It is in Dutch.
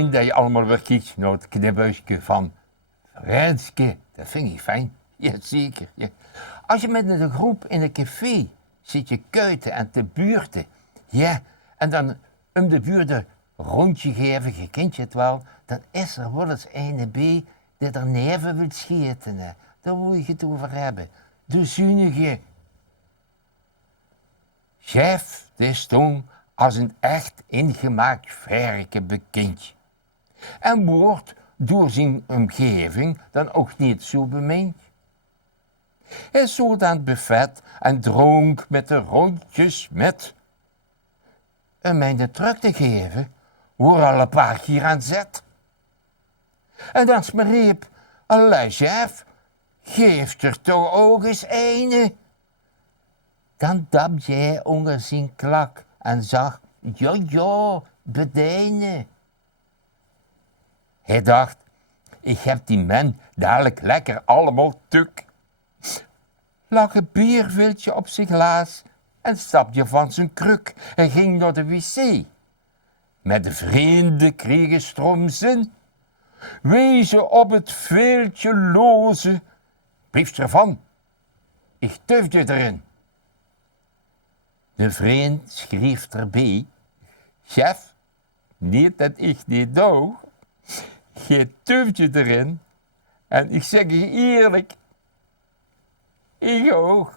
fijn dat je allemaal weer kijkt naar het kniphuisje van Renske. Dat vind ik fijn. Jazeker. Ja. Als je met een groep in een café zit je kuiten en te buurten. Ja, en dan om de buurten rondje geven, je kent je het wel, dan is er wel eens een B die er neven wil scheten. Hè. Daar moet je het over hebben. De zunige. Chef, die stond als een echt ingemaakt verke bekend. En wordt door zijn omgeving dan ook niet zo bemind. Hij zat aan het buffet en dronk met de rondjes met. En mij de truc te geven, hoor al een paar keer aan zet. En dan me riep, allee chef, geef er toch ook eens eene. Dan dap jij onder zijn klak en zag, ja, bedijnen. Hij dacht, ik heb die men dadelijk lekker allemaal tuk. Lag een bierviltje op zijn glaas en stapte van zijn kruk en ging naar de wc. Met de vrienden kregen stromzin, wezen op het veeltje loze. Blijf ervan, ik tufde erin. De vriend schreef erbij, chef, niet dat ik niet doe, je tufde erin en ik zeg je eerlijk, ik ook.